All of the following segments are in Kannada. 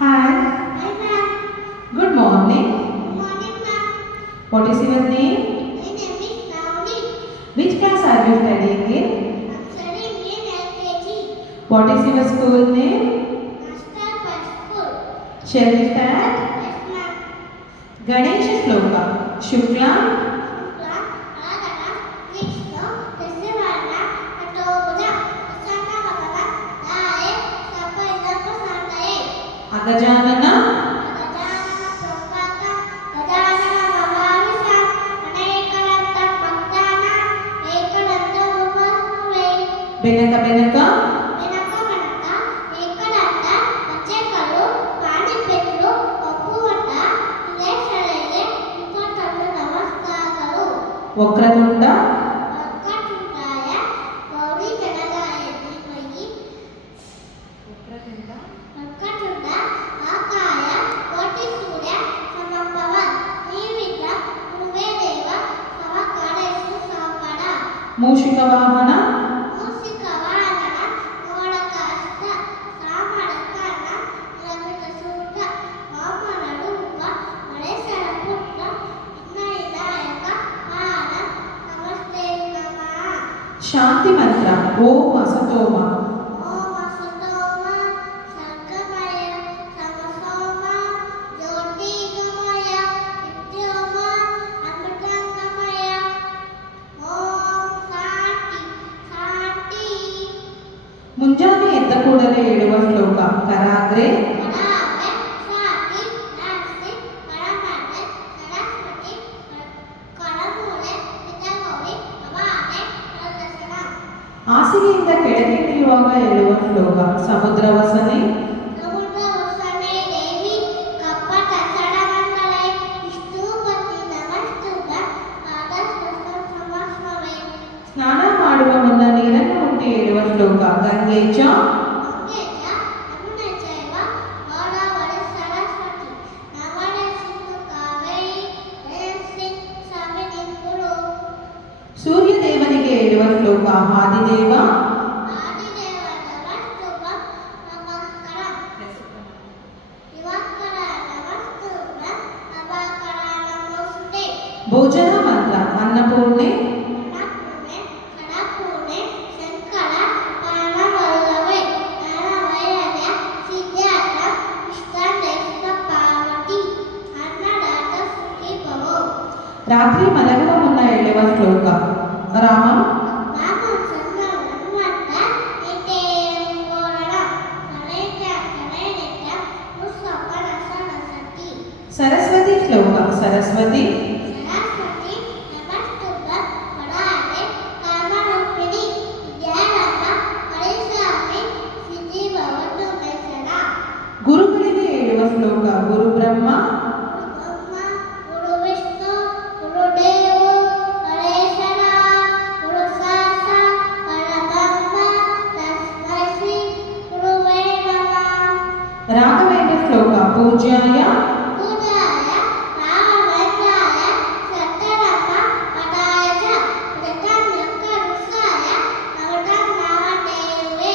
Hi, Hi ma'am. good morning. Good morning ma'am. What is your name? My name is Navni. Which class are you studying in? I'm studying in LKG. What is your school name? Master by school. Shall we start? Yes ma'am. Ganesha Shloka. Shukla, Shukla, Aradana, Vishnu, Dasivana, Katobhuja, Prasanna Vadana, Daye, Sapaidappa Sandaye. Agajanana, Gajana Prabhaka, Gajana Mahavisham, Anekalanta Bhaktana, Ekalanta Upasave. Benaka Benaka, వెనక వెనక ఏకడంత పచ్చెకలు పాణిపెట్లు పప్పువట్ట ఇదేశలయ్యే ఇంకొంచెం నమస్కారాలు Wakratunda, ఒక్కటుంటాయ గౌరీ జనగాయ ధీమహి ఒక్కటుండ ఆకాయ కోటి సూర్య సమభవ నీవిద నువ్వే దేవ సవకారేషు సవకడ Mushika Vahana, ಮೂಸಿಕ ವಾಹನ ಮೋಡಕ ಅಷ್ಟ ಸಾಮಡಕನ ರಮಿತ ಸೂಟ ವಾಮನಡು ಉಪ ಮಳೇಶರ ಪುಟ್ಟ ವಿಘ್ನವಿನಾಯಕ ವಾಹನ ನಮಸ್ತೆ ನಮಃ Shanti Mantra, Om Asatoma, ಓಂ ಅಸತೋಮ ಸರ್ಗಮಯ ಸಮಸೋಮ ಜ್ಯೋತಿಗಮಯ ವಿದ್ಯೋಮ ಅಮೃತಂಗಮಯ ಓಂ ಶಾಂತಿ ಶಾಂತಿ ಮುಂಜಾನೆ ಎದ್ದ ಕೂಡಲೇ ಹೇಳುವ ಶ್ಲೋಕ ಕರಾಗ್ರೆ ಕರಾವೆ ಶಾಂತಿ ನಾಸ್ತಿ ಪರಮಾತ್ಮೆ ಸರಸ್ವತಿ ಕರಮೂಲೆ ಪಿತಗೌರಿ ಅವಾನೆ ಪ್ರದರ್ಶನ ಹಾಸಿಗೆಯಿಂದ ಕೆಳಗೆ ಇಳಿಯುವಾಗ ಹೇಳುವ ಶ್ಲೋಕ ಸಮುದ್ರ ವಸನೆ ಸಮುದ್ರ ವಸನೆ ದೇವಿ ಕಪ್ಪಟ ಸಡಮಂಡಲೈ ವಿಷ್ಣುಪತಿ ನಮಸ್ತುಭ ಪಾದಸ್ಪರ್ಶ ಸಮಸ್ಮವೇ ಸ್ನಾನ ಮಾಡುವ ಮುನ್ನ ನೀರನ್ನು ಮುಟ್ಟಿ ಹೇಳುವ ಶ್ಲೋಕ ಗಂಗೆ ಚ ಗಂಗೆಜ ಯಮುನೆ ಚೈವ ಗೋದಾವರಿ ಸರಸ್ವತಿ ನರ್ಮದೆ ಸಿಂಧು ಕಾವೇರಿ ಜಯಶ್ರೀ ಸವಿನಿಂಗುರು ಸೂರ್ಯ ದೇವನಿಗೆ ಹೇಳುವ ಶ್ಲೋಕ ಆದಿದೇವ ಆದಿದೇವ ನಮಸ್ತುಭ ನಮಸ್ಕರಂ ದಿವಾಕರ ನಮಸ್ತುಭ ನಮಸ್ಕರ ನಮೋಸ್ತುತೆ ಭೋಜನ ಮಂತ್ರ ಅನ್ನಪೂರ್ಣೆ ಅನ್ನಪೂರ್ಣೆ ಕಡಪೂರ್ಣೆ ಶಂಕರ ಪಾನವಲ್ಲವೇ ಜ್ಞಾನವೈರಾಗ್ಯ ಸಿದ್ಧಾರ್ಥ ಇಷ್ಟಾಂದೇಶ ಪಾರ್ವತಿ ಅನ್ನದಾತ ಸುಖಿ ಭವೋ ರಾತ್ರಿ ಮಲಗುವ ಮುನ್ನ ಹೇಳುವ ಶ್ಲೋಕ ರಾಮಂ ನಾಮ ಸಂಗ ಹನುಮಂತ ನಿತ್ಯೇಂಗೋರಣ ನರೇಂದ್ರ ಕರೇಂದ್ರ ಮುಸ್ತಫ ನಸನಸತಿ ಸರಸ್ವತಿ ಶ್ಲೋಕ ಸರಸ್ವತಿ ಸರಸ್ವತಿ ನಮಸ್ತುಭ ವರಾಹೆ ಕಾಮರೂಪಿಣಿ ವಿದ್ಯಾರಂಭ ಪರಿಶ್ರಾಮಿ ಸಿದ್ಧಿ ಭವತು ಮೇ ಸದಾ ಗುರುಗಳಿಗೆ ಹೇಳುವ ಶ್ಲೋಕ ಗುರು ಬ್ರಹ್ಮ ಗುರು ಬ್ರಹ್ಮ ಗುರು ವಿಷ್ಣು ಗುರು ದೇವೋ ಮಹೇಶ್ವರ ಗುರು ಸಾಕ್ಷಾತ್ ಪರಬ್ರಹ್ಮ ತಸ್ಮೈ ಶ್ರೀ ಗುರುವೇ ನಮಃ ರಾಘವೇಂದ್ರ ಶ್ಲೋಕ ಪೂಜ್ಯಾಯ ಪೂಜಾಯ ರಾಘವೇಂದ್ರಾಯ ಸತ್ಯಧರ್ಮ ಪದಾಯ ಚ ಪ್ರಥಮ್ಯಂಕ ಋಷಾಯ ನವತಂ ನಾಮಧೇಯೇ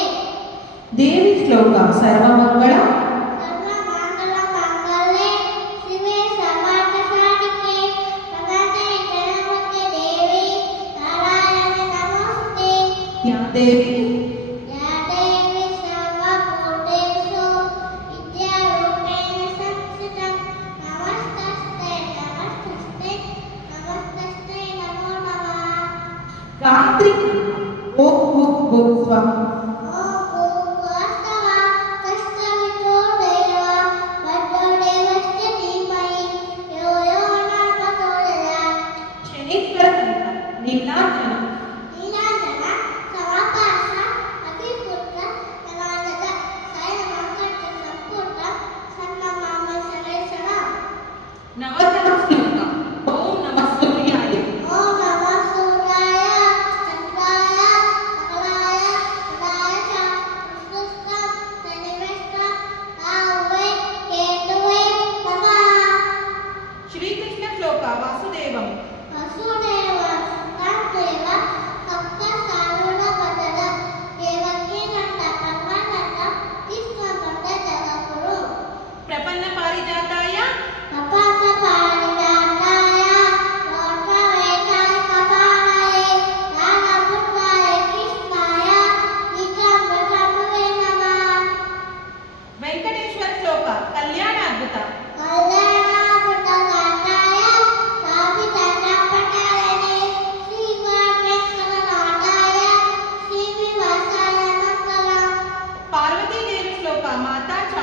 ದೇವಿ ಶ್ಲೋಕ ಸರ್ವಮಂಗಳ ಸರ್ವಮಂಗಲ ಮಂಗಲೇ ಶಿವೆ ಸರ್ವಾರ್ಥ ಸಾಧಿಕೆ ಪ್ರಪಂಚ ಜನಮುಖ್ಯ ದೇವಿ ನಾರಾಯಣ ನಮಸ್ತೆ ಯಾ ದೇವಿ ಯಾ ದೇವಿ ಸರ್ವಭೂತೇಷು ವಿದ್ಯಾರೂಪೇಣ ಸಂಸ್ಥಿತಾ ನಮಸ್ತಸ್ತೆ ನಮಸ್ತಸ್ತೆ ನಮಸ್ತಸ್ತೆ ನಮೋ ನಮಃ ಗಾಯತ್ರಿ ಓಂ ಭೂತ್ ಭೂತ್ ಸ್ವಃ ಓಂ ಭೂರ್ಭುವಃ ತತ್ಸವಿತುರ್ವರೆಣ್ಯಂ ಭರ್ಗೋ ದೇವಸ್ಯ ಧೀಮಹಿ ಯೋ ಯೋ ನ ಪ್ರಚೋದಯಾತ್ ಶನೀಶ್ವರ ನೀಲಾಂಜನ ನೀಲಾಂಜನ ಸಮಪಾರ್ಶ ಅತಿಪುತ್ರ ಜನಾರ್ದನ ಶಯನ ಮಂಕಟ ಸಂಪುಟ ಸನ್ಮಮಾಮ ಸಲೇಶನ ನವತಮ ಶ್ಲೋಕ ಓಂ ನಮಃ ಸೂರ್ಯಾಯ ಓಂ ನಮಃ ಸೂರ್ಯಾಯ ಚಂದ್ರಾಯ ಮಂಗಲಾಯ ಕಲ್ಯಾಣ ಅದ್ಭುತ. ಪಾರ್ವತಿ ದೇವಿ ಶ್ಲೋಕ ಮಾತಾ ಚ.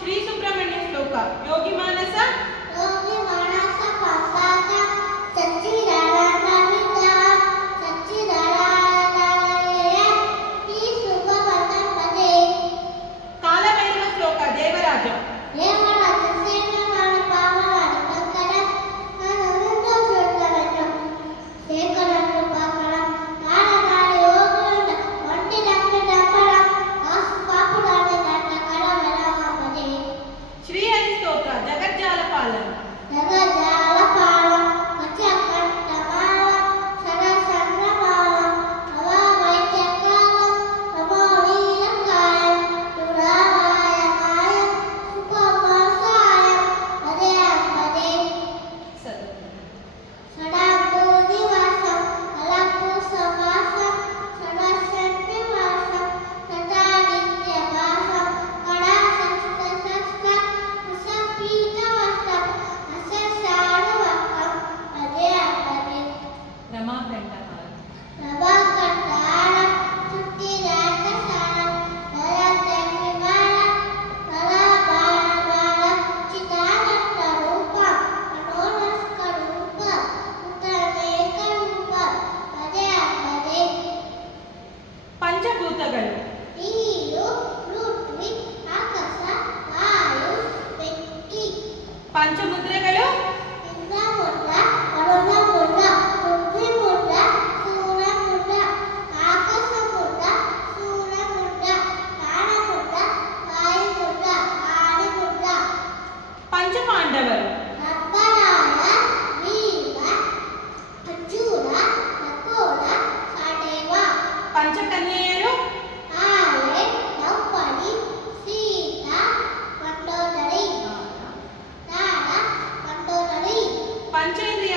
ಶ್ರೀ ಸುಬ್ರಹ್ಮಣ್ಯ ಶ್ಲೋಕ ಯೋಗಿ ಮಾನಸ. ಕಾಲಭೈರವ ಶ್ಲೋಕ ದೇವರಾಜ. ಶ್ರೀಹರಿ ಸ್ತೋತ್ರ ಜಗಜ್ಜಾಲಪಾಲ. ರಮಾ ಬೆಂಡಮಾಲ. ಪಂಚಭೂತಗಳು. ಪಂಚಮುದ್ರೆಗಳು. ಪಂಚಪಾಂಡವರು. ಪಂಚಕನ್ಯೆಯರು. ಪಂಚೇಂದ್ರಿಯ